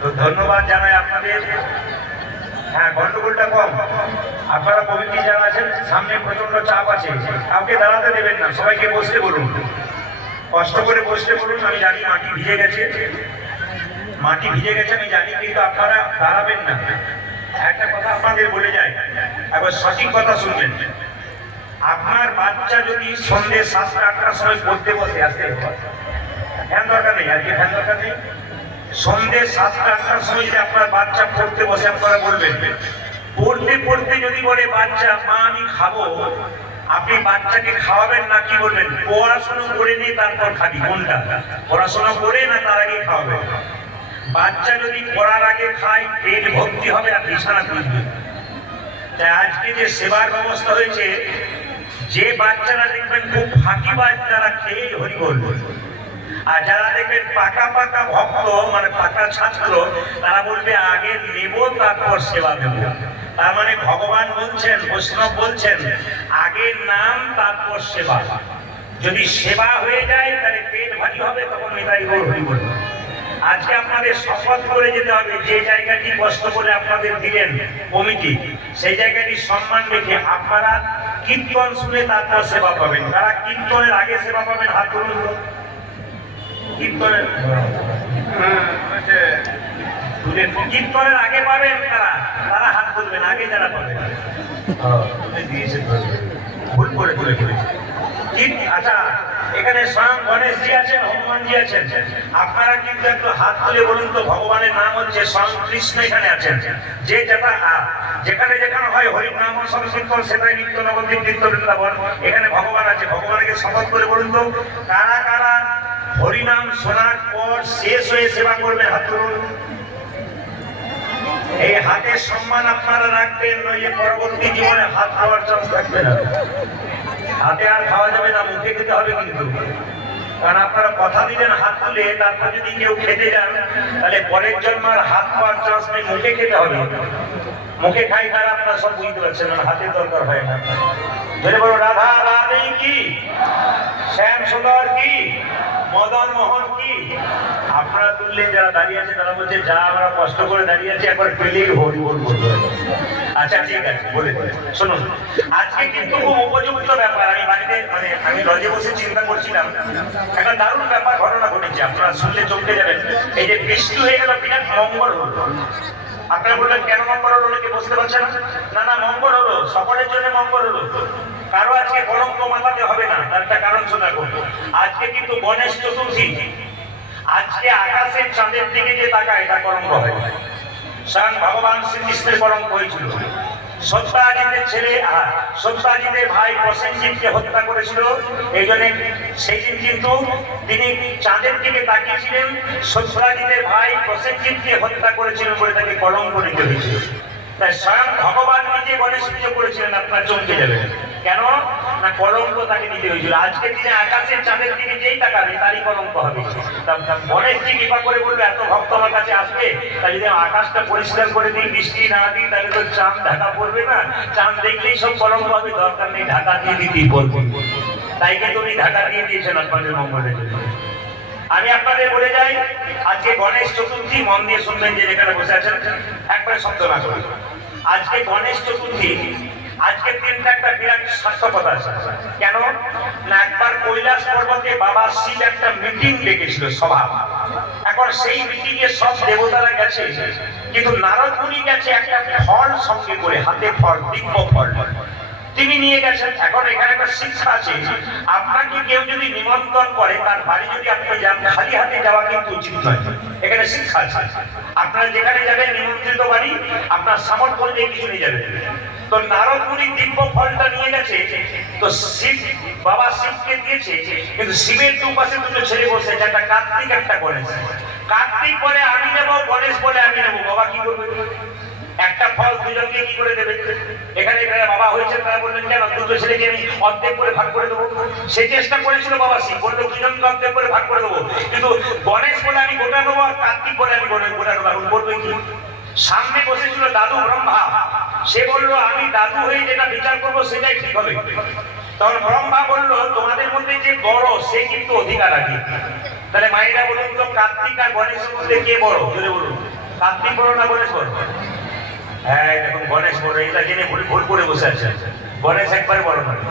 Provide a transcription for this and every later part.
তো ধন্যবাদ জানাই আপনাদের। হ্যাঁ গন্ডগোলটা কম। আপনারা কমিটি যারা আছেন, সামনে প্রচণ্ড চাপ আছে। কাউকে দাঁড়াতে দেবেন না, সবাইকে বসতে বলুন। কষ্ট করে বসতে বলুন, আমি জানি মাটি ভিজে গেছে। মাটি ভিজে গেছে, আমি জানি, কিন্তু আপনারা দাঁড়াবেন না। একটা কথা আপনাদের বলে যায় একবার সঠিক কথা শুনবেন। আপনার বাচ্চা যদি সন্ধ্যে সাতটা, আটটার সময় পড়তে বসে আসতে ফ্যান দরকার নেই, আজকে ফ্যান দরকার নেই। সন্ধ্যে সাতটা, আটটার সময় যদি আপনার বাচ্চা পড়তে বসে, আপনারা বলবেন, পড়তে পড়তে যদি বলে, বাচ্চা, মা, আমি খাব। আপনি বাচ্চাকে খাওয়াবেন না, কি বলবেন? পড়াশোনা করে নিয়ে তারপর খাবি, কোনটা? পড়াশোনা করে না তার আগে খাওয়াবেন? বাচ্চা যদি পড়ার আগে খায়, পেট ভর্তি হবে আর বিছানা তুলবে তাই আজকে যে সেবার ব্যবস্থা হয়েছে যে বাচ্চারা দেখবেন খুব ফাঁকিবাজ তারা খেয়ে হরি বলবে আর যারা দেখবেন পাকা পাকা ভক্ত মানে পাকা ছাত্র, তারা বলবে, আগে নেব, তারপর সেবা দেব। তার মানে ভগবান বলছেন, বৈষ্ণব বলছেন, আগে নাম, তারপর সেবা। যদি সেবা হয়ে যায়, তাহলে পেট ভারী হবে, তখন নিতাই গৌর হরি বলবে আজকে আপনাদের শপথ করে যেতে হবে, যে জায়গাটি কষ্ট করে আপনাদের দিলেন কমিটি, সেই জায়গাটি সম্মান রেখে আপনারা কীর্তন শুনে তারপর সেবা পাবেন। তারা কীর্তনের আগে সেবা পাবেন হাত তুলুন। কীর্তনের কীর্তনের আগে পাবেন তারা। তারা হাত তুলবেন আগে যারা পাবেন। দিয়েছে ভুল করে তুলে ফেলেছে। আচ্ছা এখানে স্বয়ং গণেশজি আছেন, হনুমানজি আছেন। আপনারা কিন্তু একটু হাত তুলে বলুন তো, ভগবানের নাম হচ্ছে স্বয়ং কৃষ্ণ এখানে আছেন। যে যেটা যেখানে যেখানে হয় হরি নাম সংকীর্তন, সেটাই নিত্য নবদ্বীপ, নিত্য বৃন্দাবন, এখানে ভগবান আছে। ভগবানকে শপথ করে বলুন তো, কারা কারা? হরিনাম শোনার পর শেষ হয়ে সেবা করবে, হাত তুলুন। এই হাতের সম্মান আপনারা রাখবেন, নইলে পরবর্তী জীবনে হাত খাওয়ার চান্স থাকবে না। হাতে আর খাওয়া যাবে না, মুখে খেতে হবে কিন্তু। কারণ আপনারা কথা দিলেন, হাত তুলে, তারপর যদি কেউ খেতে যান, তাহলে পরের জন্ম আর হাত খাওয়ার চান্স নেই, মুখে খেতে হবে। মুখে খাই তারা আপনারা সব বুঝতে পারছেন না হাতের দরকার হয় না। ধরে বলো, রাধা রাধে কি? শ্যাম সুন্দর কি? মদন মোহন কি? আপনারা তুললেন যারা দাঁড়িয়ে আছে তারা বলছে, যা আমরা কষ্ট করে দাঁড়িয়ে আছি, একবার পেলেই হরি বল আচ্ছা ঠিক আছে, বলে শুনুন, আজকে কিন্তু খুব উপযুক্ত ব্যাপার। আমি বাড়িতে মানে আমি লজে বসে চিন্তা করছিলাম। একটা দারুণ ব্যাপার, ঘটনা ঘটেছে। আপনারা শুনলে চমকে যাবেন। এই যে বৃষ্টি হয়ে গেল, বিরাট মঙ্গল হলো। আপনারা বললেন, কেন মঙ্গল হলো? নাকি বুঝতে পারছেন না। না মঙ্গল হলো। সকলের জন্য মঙ্গল হলো। কারও আজকে কলঙ্ক মাথাতে হবে না। তার একটা কারণ শোনা করব আজকে কিন্তু গণেশ চতুর্থী। আজকে আকাশের চাঁদের দিকে যে তাকায়, এটা কলঙ্ক হয়। স্বয়ং ভগবান শ্রীকৃষ্ণের কলঙ্ক হয়েছিল সত্যাজিতের ছেলে আর সত্যাজিতের ভাই প্রসেনজিৎকে হত্যা করেছিল। এই জন্য সেই দিন কিন্তু তিনি চাঁদের দিকে তাকিয়েছিলেন। সত্যাজিতের ভাই প্রসেনজিৎকে হত্যা করেছিলেন বলে তাকে কলঙ্ক নিতে হয়েছিল। তাই স্বয়ং ভগবান নিজে গণেশ পুজো করেছিলেন, আপনার চমকে যাবেন কেন? না, কলঙ্ক তাকে নিতে হয়েছিল। আজকে দিনে আকাশের চাঁদের দিকে যেই তাকাবে, তারই কলঙ্ক হবে। তা গণেশজি কৃপা করে বলল এত ভক্ত আমার কাছে আসবে? তাই যদি আকাশটা পরিষ্কার করে দিই, বৃষ্টি না দিই, তাহলে তো চাঁদ ঢাকা পড়বে না। চাঁদ দেখলেই সব কলঙ্ক হবে। দরকার নেই ঢাকা দিয়ে দিতেই পড়বে। তাই কিন্তু উনি ঢাকা দিয়ে দিয়েছেন আপনাদের মঙ্গলের জন্য। আমি আপনাদের বলে যাই, আজকে গণেশ চতুর্থী, মন দিয়ে শুনবেন যে যেখানে বসে আছেন, একবারে শব্দ না আজকে গণেশ চতুর্থী আজকে দিনটা একটা বিরাট সার্থকতা আছে। কেন? না, একবার কৈলাস পর্বতে বাবা শিব একটা মিটিং ডেকেছিল সভা। এখন সেই মিটিং এ সব দেবতারা গেছে, কিন্তু নারদ মুনি গেছে একটা ফল সঙ্গে করে, হাতে ফল, দিব্য ফল। তিনি নিয়ে গেছেন, এখন এখানে একটা শিক্ষা আছে, আপনাকে কেউ যদি নিমন্ত্রণ করে, তার বাড়ি যদি আপনি যান, খালি হাতে যাওয়া কিন্তু উচিত নয়। এখানে শিক্ষা আছে। আপনারা যেখানে যাবেন, নিমন্ত্রিত বাড়ি, আপনার সামর্থ্য অনুযায়ী কিছু নিয়ে যাবেন। তো নারদ দিব্য ফলটা নিয়ে গেছে, তো শিব, বাবা শিবকে দিয়েছে, কিন্তু শিবের দুপাশে দুটো ছেলে বসে একটা কার্তিক, একটা গণেশ। কার্তিক বলে আমি নেব, গণেশ বলে আমি নেব, বাবা কি করবে? একটা ফল দুজনকে কি করে দেবে? এখানে বাবা হয়েছে, তারা বললেন, কেন? দুটো ছেলেকে আমি অর্ধেক করে ভাগ করে দেবো। সে চেষ্টা করেছিল বাবা শিব, বলল দুজনকে অর্ধেক করে ভাগ করে দেবো? কিন্তু গণেশ বলে, আমি গোটা দেবো আর কার্তিক বলে আমি গোটা দেবো। এখন বলবে কি? সামনে বসেছিল দাদু ব্রহ্মা। সে বলল, আমি দাদু হয়ে যেটা বিচার করব সেটাই ঠিক হবে। তখন ব্রহ্মা বলল, তোমাদের মধ্যে যে বড়, সে কিন্তু অধিকার আছে তাহলে মায়েরা বলুন তো, কার্তিক আর গণেশের মধ্যে কে বড়? জোরে বলুন। কার্তিক বড় না গণেশ বড়? হ্যাঁ দেখুন, গণেশ বড় এটা জেনে ভুল ভুল করে বসে আছে গণেশ একবার বড় নয়।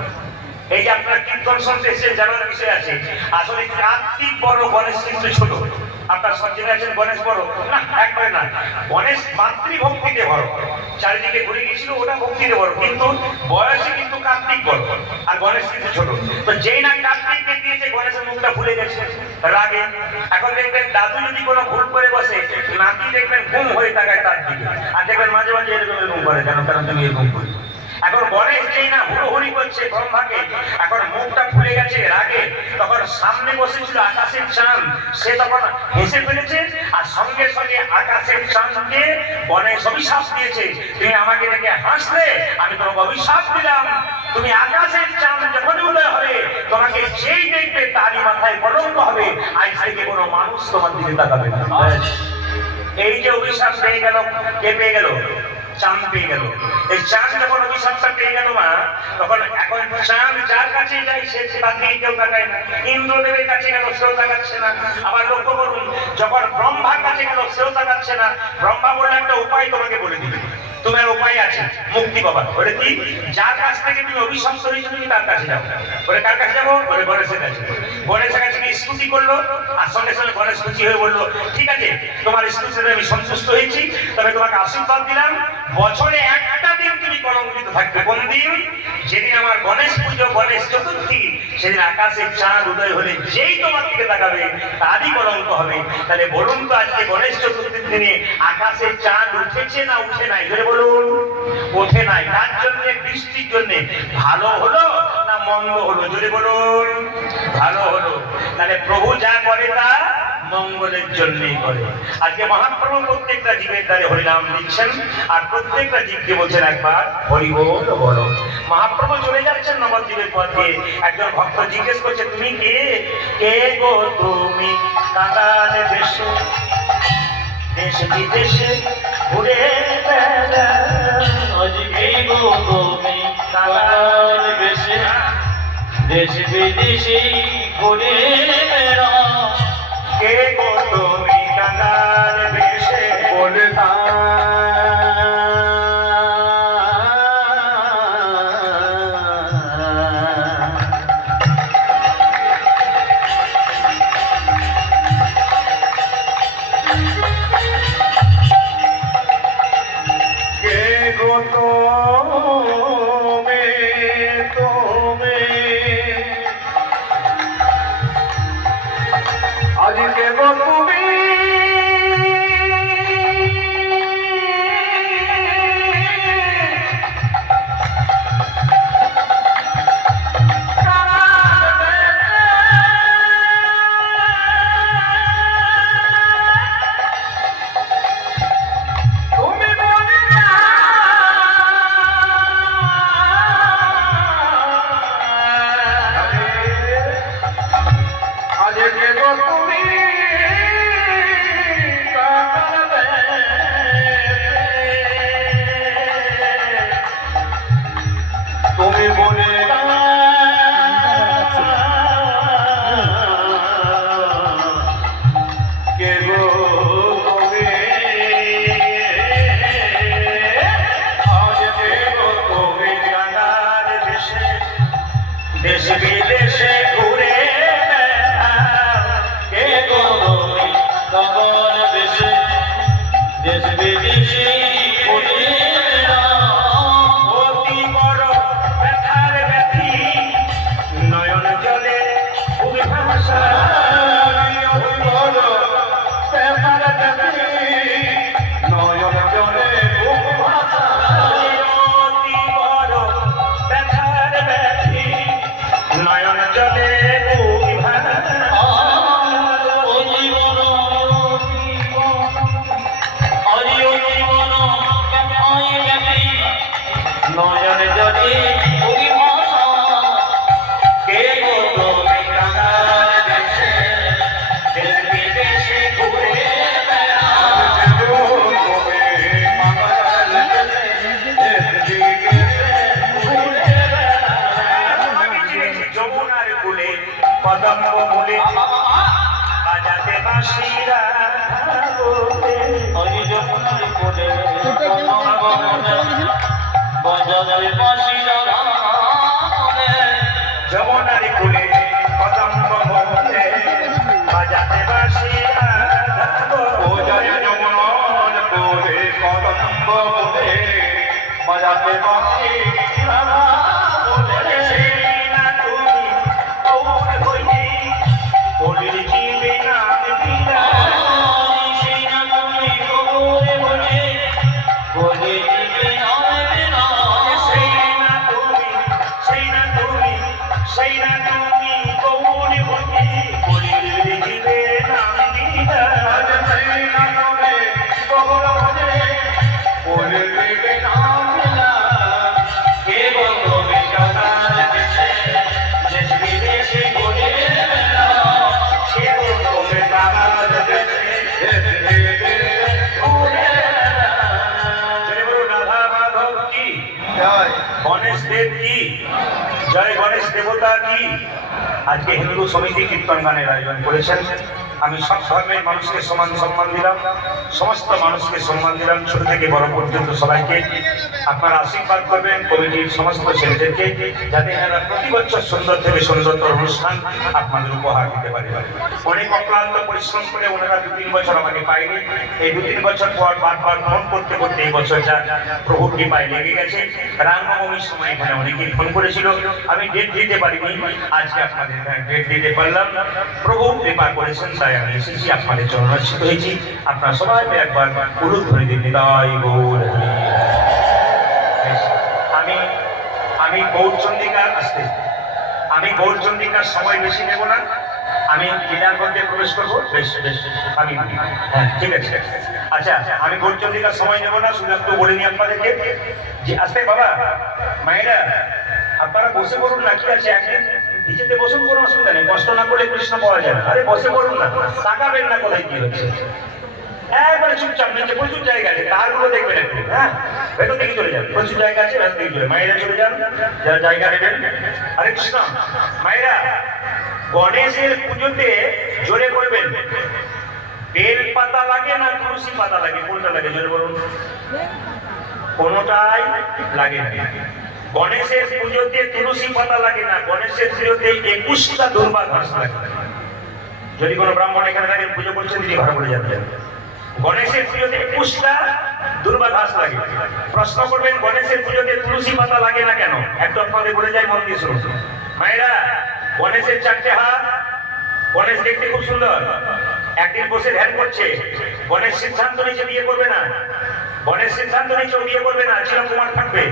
এই যে আপনারা কীর্তন শুনতে এসেছেন জানার বিষয় আছে। আসলে কার্তিক বড়, গণেশ কিন্তু ছোট। আপনার সব আছেন গণেশ বড়। না, একবারে না। গণেশ মাতৃভক্তিতে বড় চারিদিকে ঘুরে গেছিল ওটা ভক্তিতে বড় কিন্তু বয়সে কিন্তু কার্তিক বড়। আর গণেশ কিন্তু ছোট। তো যেই না কার্তিককে দিয়েছে গণেশের মুখটা ভুলে গেছে রাগে। এখন দেখবেন দাদু যদি কোনো ভুল করে বসে, নাতি দেখবেন ঘুম হয়ে থাকায় তার দিকে। আর দেখবেন মাঝে মাঝে এরকম এরকম করে, কেন কেন তুমি এরকম করে? এখন গণেশ যেই না হুড়োহুড়ি করছে ব্রহ্মাকে। এখন মুখটা খুলে গেছে রাগে। তখন সামনে বসেছিল আকাশের চাঁদ। সে তখন হেসে ফেলেছে আর সঙ্গে সঙ্গে আকাশের চাঁদকে গণেশ অভিশাপ দিয়েছে। তুমি আমাকে দেখে হাসলে আমি তোমাকে অভিশাপ দিলাম। তুমি আকাশের চাঁদ যখন উদয় হবে তোমাকে যেই দেখবে তারই মাথায় কলঙ্ক হবে। আজ থেকে কোনো মানুষ তোমার দিকে তাকাবে না। এই যে অভিশাপ পেয়ে গেল কে পেয়ে গেল? পেয়ে গেল। এই যখন অভিশাপটা পেয়ে গেল মা, তখন এখন যার কাছে যায়, সে তার দিকে কেউ তাকায় না। ইন্দ্রদেবের কাছে গেল, সেও তাকাচ্ছে না। আবার লক্ষ্য করুন, যখন ব্রহ্মার কাছে গেল, সেও তাকাচ্ছে না। ব্রহ্মা বলে একটা উপায় তোমাকে বলে দিবে। তোমার উপায় আছে, মুক্তি পাবার বলে কি? যার কাছ থেকে তুমি অভিশপ্ত হয়েছো, তুমি তার কাছে যাও। বলে, কার কাছে যাব? বলে, গণেশের কাছে গণেশের কাছে গিয়ে স্তুতি করল, আর সঙ্গে সঙ্গে গণেশ খুশি হয়ে বলল, ঠিক আছে, তোমার স্তুতিতে আমি সন্তুষ্ট হয়েছি, তবে তোমাকে আশীর্বাদ দিলাম। বছরে একটা দিন তুমি কলঙ্কিত থাকবে। কোন দিন? যেদিন আমার গণেশ পুজো, গণেশ চতুর্থী, সেদিন আকাশের চাঁদ উদয় হলে যেই তোমার দিকে তাকাবে, তারই কলঙ্ক হবে। তাহলে বলুন তো আজকে গণেশ চতুর্থীর দিনে আকাশের চাঁদ উঠেছে না উঠে নাই? বলুন ওঠে নাই। তার জন্য? বৃষ্টির জন্য। ভালো হলো মন্দ হলো, জোরে বলুন। ভালো হলো। তাহলে প্রভু যা করে তা মঙ্গলের জন্যই করে। আজকে মহাপ্রভু প্রত্যেকটা জীবের দ্বারে হরিনাম দিচ্ছেন, আর প্রত্যেকটা জীবকে বলছেন একবার, হরি বল মহাপ্রভু চলে যাচ্ছেন নবদ্বীপের পথে। একজন ভক্ত জিজ্ঞেস করছে, তুমি কে? কে গো তুমি? কাঁদাল দেশে, দেশ ঘুরে। গো তুমি? দেশ বিদেশি করে কে কত কাঁদাল বেশে বলে কে তুমি বলে যমুনার কোলে কদম্ব মূলে বাজাতে বাঁশিরা ও। জয় যমুনার কোলে কদম্ব কোলে বাজাতে বাঁশিরা গণেশ দেব কি? জয় গণেশ দেবতা কি? আজকে হিন্দু সমিতি কীর্তন গানের আয়োজন করেছেন। আমি সব ধর্মের মানুষকে সমান সম্মান দিলাম, সমস্ত মানুষকে সম্মান দিলাম, ছোট থেকে বড় পর্যন্ত সবাইকে। আপনারা আশীর্বাদ করবেন কমিটির সমস্ত ছেলেদেরকে, যাতে এনারা প্রতি বছর সুন্দর থেকে সুন্দরতর অনুষ্ঠান আপনাদের উপহার দিতে পারে। অনেক অক্লান্ত পরিশ্রম করে ওনারা দু তিন বছর আমাকে পায়নি। এই দু তিন বছর পর বারবার ফোন করতে করতে এই বছর যা প্রভু কৃপায় লেগে গেছে। রামনবমীর সময় এখানে অনেকেই ফোন করেছিল। আমি ডেট দিতে পারিনি, আজকে আপনাদের ডেট দিতে পারলাম। প্রভু কৃপা করেছেন, তাই আমি এসেছি আপনাদের চরণার্চিত হয়েছি। আপনারা সবাই একবার ধরে দিন নিতাই গৌর আমি আমি গৌরচন্দিকার আসতে আমি গৌরচন্দিকার সময় বেশি নেব না। আমি ক্রীড়ার মধ্যে প্রবেশ করব। বেশ বেশ হ্যাঁ ঠিক আছে। আচ্ছা আমি গৌরচন্দিকার সময় নেব না। শুধু বলে নিই আপনাদেরকে আসতে বাবা, মায়েরা, আপনারা বসে পড়ুন না কি আছে একদিন। নিচেতে বসুন, কোনো অসুবিধা নেই। কষ্ট না করে কৃষ্ণ পাওয়া না। আরে বসে পড়ুন না। তাকাবেন না কোথায়, কি হচ্ছে? একবারে চুপচাপ নিচে, প্রচুর জায়গা আছে। তারগুলো দেখবেন একটু হ্যাঁ? ভেতর দিকে চলে যান। প্রচুর জায়গা আছে, ভেতর দিকে চলে মায়েরা চলে যান, যারা জায়গা নেবেন। আরে কৃষ্ণ, মায়েরা, গণেশের পুজোতে জোরে করবেন বেল পাতা লাগে না তুলসী পাতা লাগে? কোনটা লাগে? জোরে বলুন। কোনোটাই লাগে না। গণেশের পুজোতে তুলসী পাতা লাগে না, গণেশের পুজোতে একুশটা দুর্বা ঘাস লাগে। যদি কোনো ব্রাহ্মণ এখানে থাকেন পুজো করছেন তিনি ভালো করে জানতেন গণেশের পুজোতে একুশটা দুর্বা ঘাস লাগে। প্রশ্ন করবেন, গণেশের পুজোতে তুলসী পাতা লাগে না কেন? একটু আপনাদের বলে যাই মন দিয়ে শুনুন। মায়েরা, গণেশের চারটে হাত, গণেশ দেখতে খুব সুন্দর। একদিন বসে ধ্যান করছে, গণেশ সিদ্ধান্ত নিচে বিয়ে করবে না। গণেশ সিদ্ধান্ত নিচে বিয়ে করবে না চিরকুমার কুমার থাকবে।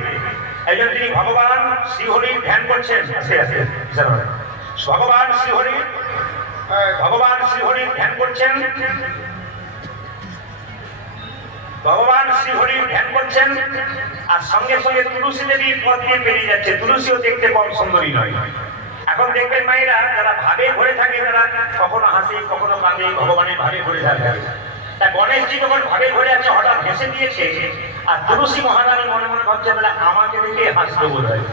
একজন তিনি ভগবান শ্রীহরির ধ্যান করছেন। ভগবান শ্রীহরি, ভগবান শ্রীহরির ধ্যান করছেন। ভগবান শ্রীহরির ধ্যান করছেন আর সঙ্গে সঙ্গে তুলসী দেবীর পথ দিয়ে পেরিয়ে যাচ্ছে। তুলসীও দেখতে কম সুন্দরী নয়। এখন দেখবেন মায়েরা, যারা ভাবে ঘরে থাকে, তারা কখনো হাসে, কখনো কাঁদে, ভগবানের ভাবে ঘরে থাকে। তা গণেশজি যখন ভাবে ঘরে আছে, হঠাৎ হেসে দিয়েছে আর তুলসী মহারানী মনে মনে ভাবছে, বলে, আমাকে দেখে হাসতে বোধ হয়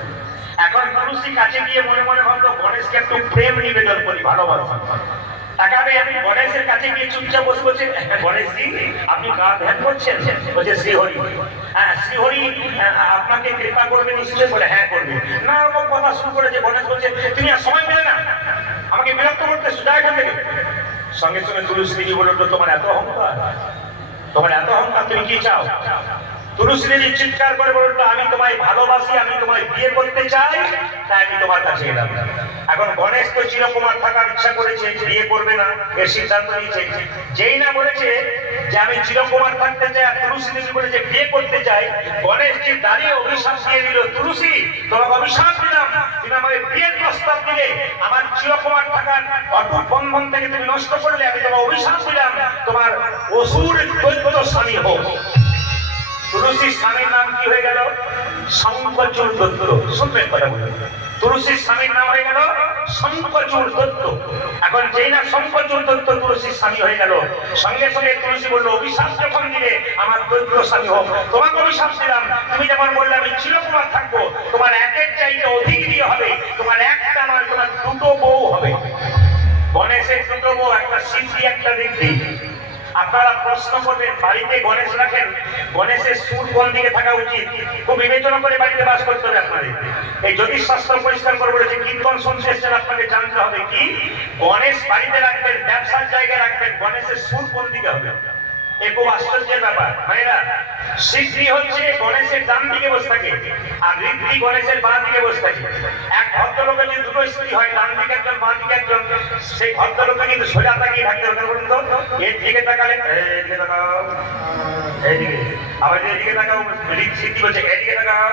এখন তুলসী কাছে গিয়ে মনে মনে ভাবলো, গণেশকে একটু প্রেম নিবেদন করি, ভালোবাসা। তাকাবে আমি গণেশের কাছে গিয়ে চুপচাপ বসে বলছে গণেশজি, আপনি কার ধ্যান করছেন? বলছে, শ্রীহরি হ্যাঁ শ্রীহরি আপনাকে কৃপা করবে, নিশ্চয়ই বলে হ্যাঁ করবে। না ওরকম কথা শুরু করেছে গণেশ, বলছে, তুমি আর সময় পেলে না, আমাকে বিরক্ত করতে সুদা এখান থেকে সঙ্গে সঙ্গে তুলসী দেবী বলল, তোমার এত অহংকার, তোমার এত অহংকার, তুমি কি চাও? তুলসী চিৎকার করে বলল, আমি তোমায় ভালোবাসি, আমি তোমায় বিয়ে করতে চাই, তাই আমি তোমার কাছে এলাম। এখন গণেশ তো চিরকুমার থাকার ইচ্ছা করেছে বিয়ে করবে না, এর সিদ্ধান্ত নিয়েছে। যেই না বলেছে যে আমি চিরকুমার থাকতে চাই আর তুলসী বলেছে বিয়ে করতে চাই গণেশজি দাঁড়িয়ে অভিশাপ দিয়ে দিল, তুলসী, তোমাকে অভিশাপ দিলাম, তুমি আমাকে বিয়ের প্রস্তাব দিলে, আমার চিরকুমার থাকার অটুট বন্ধন থেকে তুমি নষ্ট করলে, আমি তোমার অভিশাপ দিলাম, তোমার অসুর দৈত্য স্বামী হোক। তুলসীর স্বামীর নাম কি হয়ে গেল? শঙ্করচূড় দত্ত। শুনবেন কথা বলে তুলসীর স্বামীর নাম হয়ে গেল শঙ্করচূড় দত্ত। এখন যেই না শঙ্করচূড় দত্ত তুলসীর স্বামী হয়ে গেল। সঙ্গে সঙ্গে তুলসী বলল, অভিশাপ যখন দিলে আমার দৈত্য স্বামী হোক, তোমাকে অভিশাপ দিলাম। তুমি যেমন বললে, আমি চিরকুমার থাকব, তোমার একের চাইতে অধিক বিয়ে হবে, তোমার একটা নয়, তোমার দুটো বউ হবে। শুভ একটা সিদ্ধি একটা ঋদ্ধি। আপনারা প্রশ্ন করবেন, বাড়িতে গণেশ রাখেন, গণেশের সুর কোন দিকে থাকা উচিত? খুব বিবেচনা করে বাড়িতে বাস করতে হবে আপনাদের। এই জ্যোতিষ শাস্ত্র পরিষ্কার করে বলেছে, কীর্তন শুনতে সেটা আপনাকে জানতে হবে কি? গণেশ বাড়িতে রাখবেন, ব্যবসার জায়গায় রাখবেন, গণেশের সুর কোন দিকে হবে? এ আশ্চর্যের ব্যাপার ভাইরা সিদ্ধি হচ্ছে গণেশের ডান দিকে বসে থাকে, আর ঋদ্ধি গণেশের বাঁ দিকে বসে থাকে। এক ভদ্রলোকের যদি দুটো স্ত্রী হয়, ডান দিকে একজন, বাঁ দিকে একজন, সেই ভদ্রলোকে কিন্তু সোজা তাকিয়ে থাকতে হবে এর দিকে তাকালে এদিকে তাকাও এইদিকে আবার এদিকে তাকাও সিদ্ধি বলছে এদিকে তাকাও।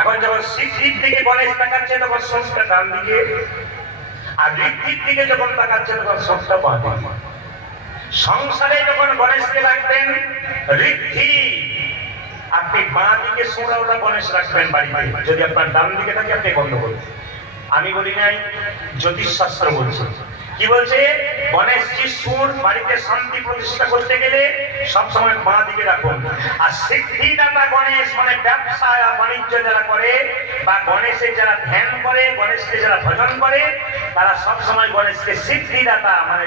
এখন যখন সিদ্ধির দিকে গণেশ তাকাচ্ছে, তখন সোজটা ডান দিকে, আর ঋদ্ধির দিকে যখন তাকাচ্ছে, তখন সোজটা বাঁ দিকে। সংসারে যখন গণেশকে রাখবেন, ঋদ্ধি। আপনি বাঁ দিকে সোনাওটা গণেশ রাখবেন বাড়িতে। যদি আপনার ডান দিকে থাকে, আপনি করবেন আমি বলি নাই জ্যোতিষ শাস্ত্র বলছে। কি বলছে? গণেশজি সুর বাড়িতে শান্তি প্রতিষ্ঠা করতে গেলে সবসময় বাঁ দিকে আর সিদ্ধিদাতা গণেশ মানে ব্যবসা বাণিজ্য যারা করে, বা গণেশের যারা ধ্যান করে, গণেশকে যারা ভজন করে, তারা সবসময় গণেশকে মানে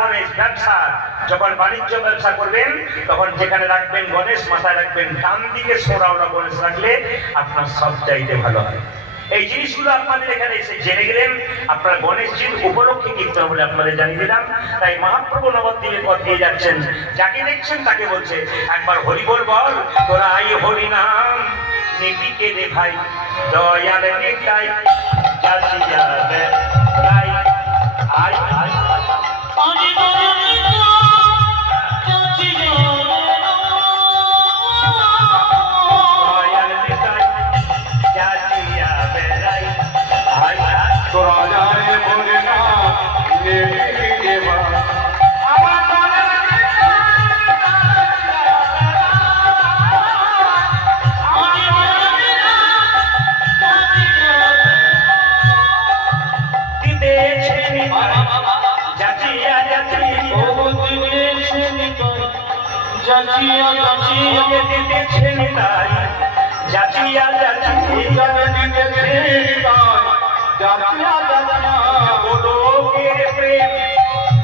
গণেশ ব্যবসা। যখন বাণিজ্য ব্যবসা করবেন, তখন যেখানে রাখবেন গণেশ, মাথায় রাখবেন ডান দিকে সোরাওড়া গণেশ রাখলে আপনার সব চাইতে ভালো হয়। এই জিনিসগুলো আপনাদের এখানে এসে জেনে গেলেন। আপনারা গণেশজির উপলক্ষে কীর্তন বলে আপনাদের জানিয়ে দিলাম। তাই মহাপ্রভু নবদ্বীপের পথ দিয়ে যাচ্ছেন। যাকে দেখছেন তাকে বলছে, একবার হরি বল বল তোরা আই হরি নাম। নিপিকে রে ভাই, দয়াল নিতাই যাচ্ছি যাবে।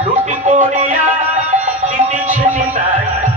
লুটি করিয়া দিতেছে নিতাই। যাচিয়া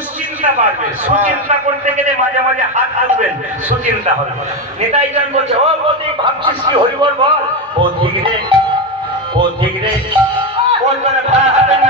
দুশ্চিন্তা বাড়বে। সুচিন্তা করতে গেলে মাঝে মাঝে হাত হাঁটবেন সুচিন্তা হবে। নেতাই যান বলছে, ও বৌদি, ভাবছিস কি হরিবল বল? ঠিক রে ঠিক রে ভাবে না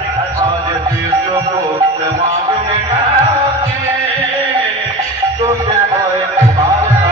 তার কাছে